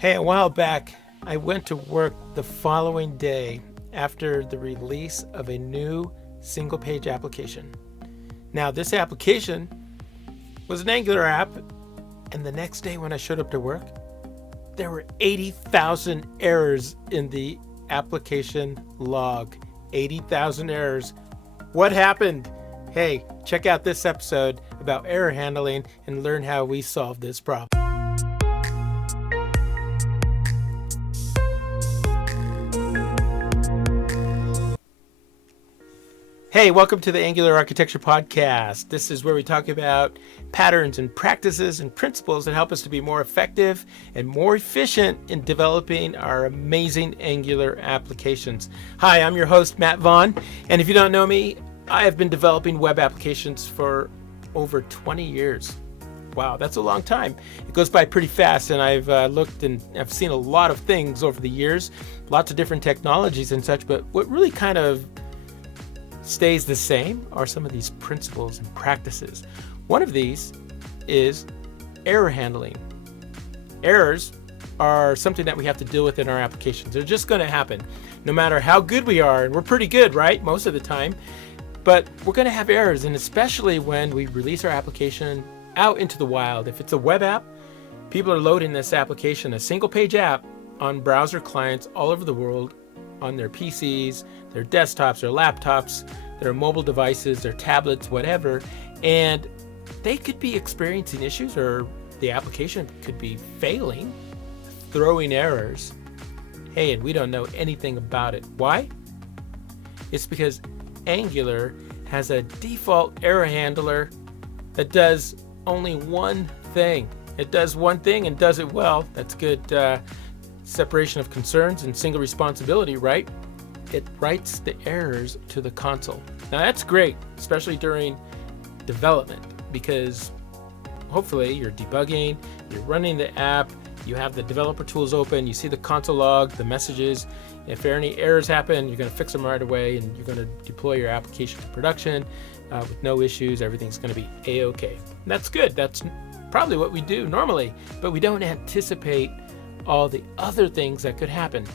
Hey, a while back, I went to work the following day after the release of a new single-page application. Now, this application was an Angular app, and the next day when I showed up to work, there were 80,000 errors in the application log. 80,000 errors. What happened? Hey, check out this episode about error handling and learn how we solve this problem. Hey, welcome to the Angular Architecture Podcast. This is where we talk about patterns and practices and principles that help us to be more effective and more efficient in developing our amazing Angular applications. Hi, I'm your host, Matt Vaughn, and if you don't know me, I have been developing web applications for over 20 years. Wow, that's a long time. It goes by pretty fast, and I've looked and I've seen a lot of things over the years, lots of different technologies and such, but what really kind of stays the same are some of these principles and practices. One of these is error handling. Errors are something that we have to deal with in our applications. They're just going to happen no matter how good we are, and we're pretty good, right, most of the time, but we're going to have errors, and especially when we release our application out into the wild. If it's a web app, people are loading this application, a single page app, on browser clients all over the world, on their PCs, their desktops, their laptops, their mobile devices, their tablets, whatever, and they could be experiencing issues, or the application could be failing, throwing errors. Hey, and we don't know anything about it. Why? It's because Angular has a default error handler that does only one thing. It does one thing and does it well. That's good separation of concerns and single responsibility, right? It writes the errors to the console. Now that's great, especially during development, because hopefully you're debugging, you're running the app, you have the developer tools open, you see the console log, the messages. If there are any errors happen, you're going to fix them right away, and you're going to deploy your application to production with no issues. Everything's going to be A-OK. And that's good. That's probably what we do normally, but we don't anticipate all the other things that could happen.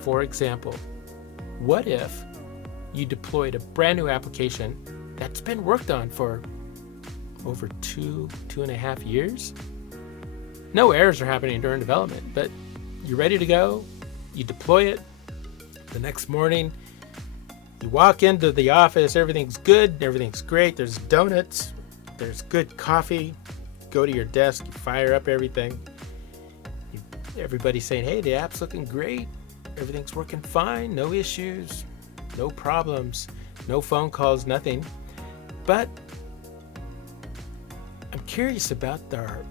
For example, what if you deployed a brand new application that's been worked on for over 2.5 years? No errors are happening during development, but you're ready to go, you deploy it. The next morning, you walk into the office, everything's good, everything's great, there's donuts, there's good coffee, go to your desk, you fire up everything. Everybody's saying, hey, the app's looking great, everything's working fine, no issues, no problems, no phone calls, nothing. But I'm curious about our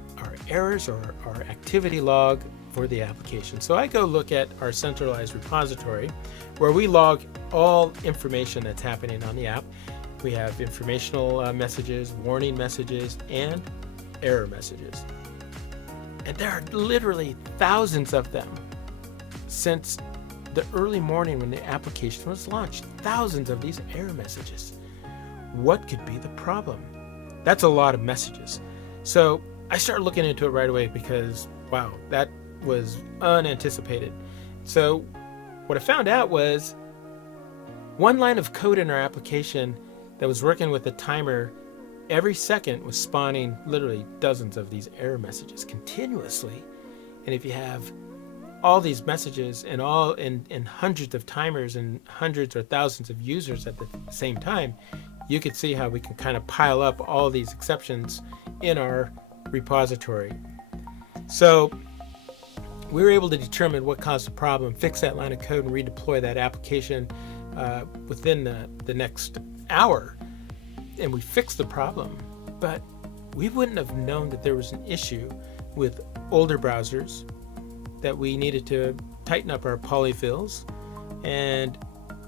errors or our activity log for the application. So I go look at our centralized repository where we log all information that's happening on the app. We have informational messages, warning messages, and error messages. And there are literally thousands of them since the early morning when the application was launched. Thousands of these error messages. What could be the problem? That's a lot of messages. So I started looking into it right away because, wow, that was unanticipated. So what I found out was one line of code in our application that was working with a timer every second was spawning literally dozens of these error messages continuously. And if you have all these messages and all in hundreds of timers and hundreds or thousands of users at the same time, you could see how we can kind of pile up all these exceptions in our repository. So we were able to determine what caused the problem, fix that line of code, and redeploy that application within the next hour. And we fixed the problem, but we wouldn't have known that there was an issue with older browsers, that we needed to tighten up our polyfills and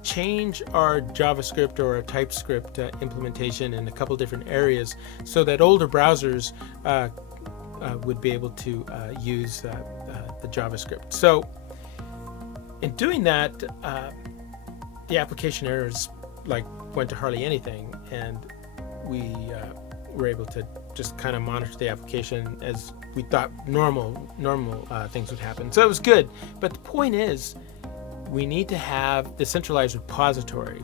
change our JavaScript or our TypeScript implementation in a couple different areas so that older browsers would be able to use the JavaScript. So in doing that, the application errors went to hardly anything, and we were able to just kind of monitor the application as we thought normal things would happen. So it was good. But the point is, we need to have the centralized repository.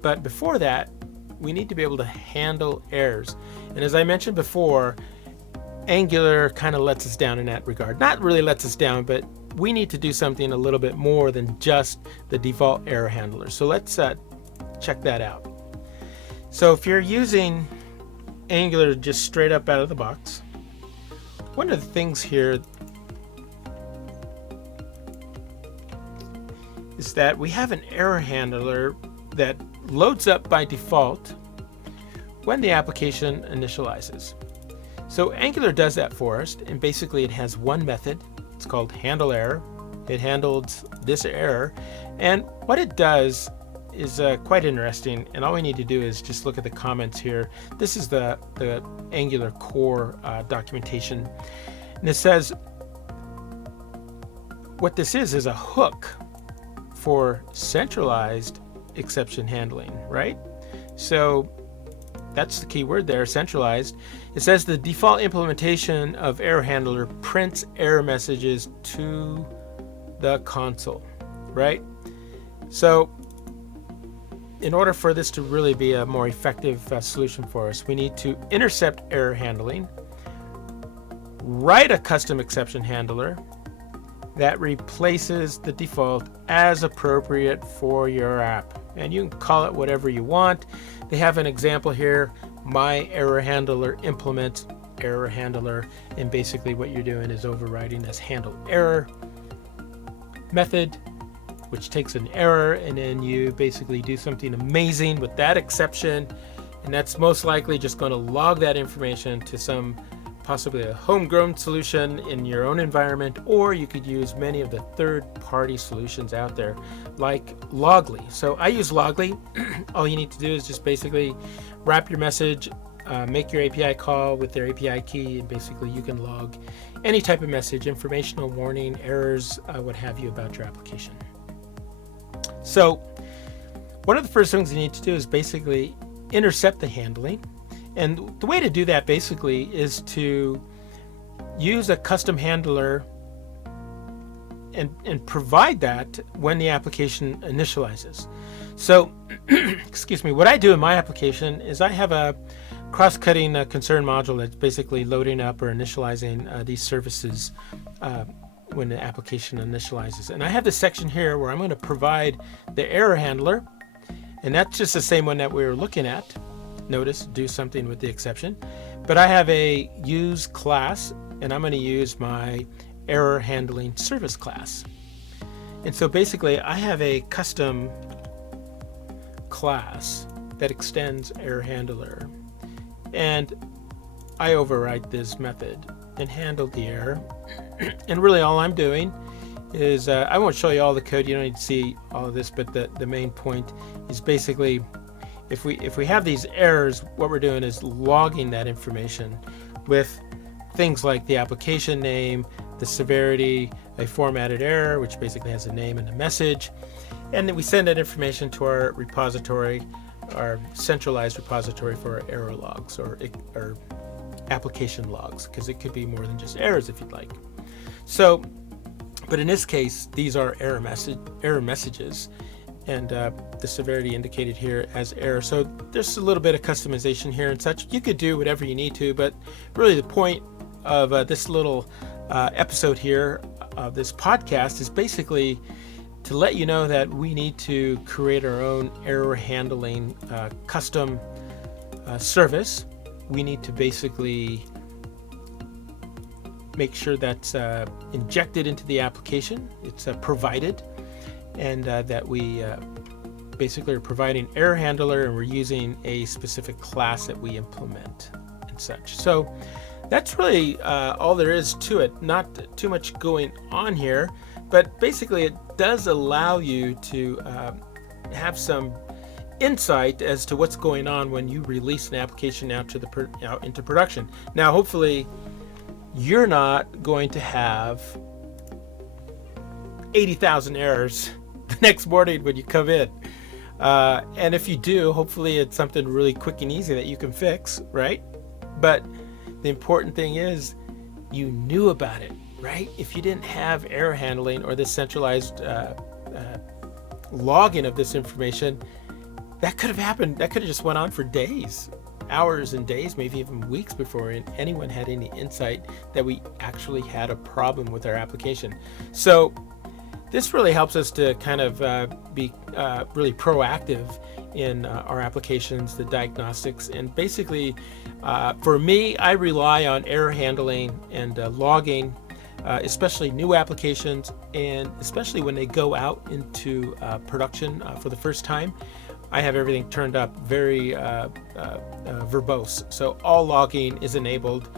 But before that, we need to be able to handle errors. And as I mentioned before, Angular kind of lets us down in that regard. Not really lets us down, but we need to do something a little bit more than just the default error handler. So let's check that out. So if you're using Angular just straight up out of the box, one of the things here is that we have an error handler that loads up by default when the application initializes. So Angular does that for us, and basically it has one method. It's called handle error. It handles this error, and what it does is quite interesting, and all we need to do is just look at the comments here. This is the Angular core documentation, and it says what this is a hook for centralized exception handling, right? So that's the key word there, centralized. It says the default implementation of ErrorHandler prints error messages to the console, right? So in order for this to really be a more effective solution for us, we need to intercept error handling, write a custom exception handler that replaces the default as appropriate for your app. And you can call it whatever you want. They have an example here. My error handler implements error handler, and basically what you're doing is overriding this handle error method, which takes an error, and then you basically do something amazing with that exception, and that's most likely just going to log that information to some possibly a homegrown solution in your own environment, or you could use many of the third-party solutions out there like Loggly. So I use Loggly. All you need to do is just basically wrap your message, make your API call with their API key, and basically you can log any type of message, informational, warning, errors, what have you about your application. So one of the first things you need to do is basically intercept the handling. And the way to do that basically is to use a custom handler and provide that when the application initializes. So, excuse me, what I do in my application is I have a cross-cutting concern module that's basically loading up or initializing these services when the application initializes. And I have this section here where I'm going to provide the error handler, and that's just the same one that we were looking at. Notice, do something with the exception. But I have a use class, and I'm going to use my error handling service class. And so basically I have a custom class that extends error handler, and I overwrite this method and handle the error. And really all I'm doing is I won't show you all the code, you don't need to see all of this, but the main point is basically if we have these errors, what we're doing is logging that information with things like the application name, the severity, a formatted error, which basically has a name and a message, and then we send that information to our repository, our centralized repository for our error logs or application logs, because it could be more than just errors if you'd like. So, but in this case, these are error messages, and the severity indicated here as error. So there's a little bit of customization here and such. You could do whatever you need to, but really the point of this little episode here of this podcast is basically to let you know that we need to create our own error handling custom service. We need to basically make sure that's injected into the application, it's provided, and that we basically are providing error handler, and we're using a specific class that we implement and such. So that's really all there is to it. Not too much going on here, but basically it does allow you to have some insight as to what's going on when you release an application out into production. Now, hopefully, you're not going to have 80,000 errors the next morning when you come in. And if you do, hopefully it's something really quick and easy that you can fix, right? But the important thing is you knew about it, right? If you didn't have error handling or this centralized logging of this information, that could have happened. That could have just went on for days, hours and days, maybe even weeks before anyone had any insight that we actually had a problem with our application. So this really helps us to kind of be really proactive in our applications, the diagnostics, and basically for me, I rely on error handling and logging, especially new applications, and especially when they go out into production for the first time. I have everything turned up very verbose, so all logging is enabled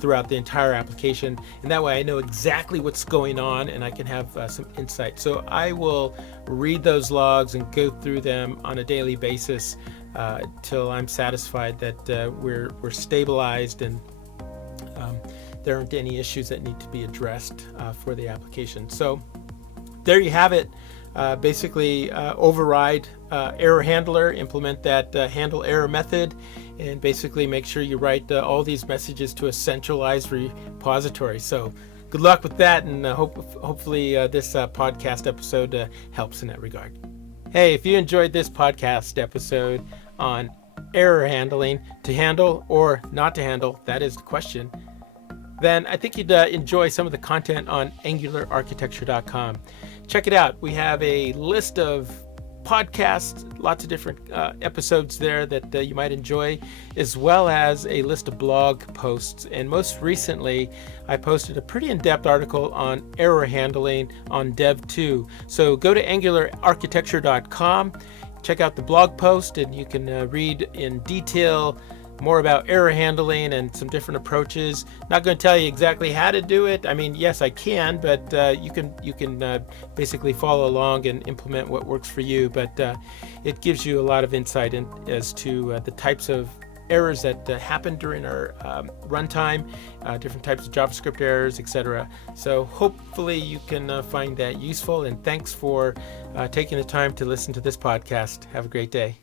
throughout the entire application, and that way I know exactly what's going on and I can have some insight. So I will read those logs and go through them on a daily basis till I'm satisfied that we're stabilized and there aren't any issues that need to be addressed for the application. So there you have it. Basically override error handler, implement that handle error method, and basically make sure you write all these messages to a centralized repository. So good luck with that, and hopefully this podcast episode helps in that regard. Hey, if you enjoyed this podcast episode on error handling, to handle or not to handle, that is the question, then I think you'd enjoy some of the content on AngularArchitecture.com. Check it out. We have a list of podcasts, lots of different episodes there that you might enjoy, as well as a list of blog posts. And most recently, I posted a pretty in-depth article on error handling on Dev 2. So go to AngularArchitecture.com, check out the blog post, and you can read in detail more about error handling and some different approaches. Not going to tell you exactly how to do it. I mean, yes, I can, but you can basically follow along and implement what works for you. But it gives you a lot of insight as to the types of errors that happen during our runtime, different types of JavaScript errors, etc. So hopefully you can find that useful. And thanks for taking the time to listen to this podcast. Have a great day.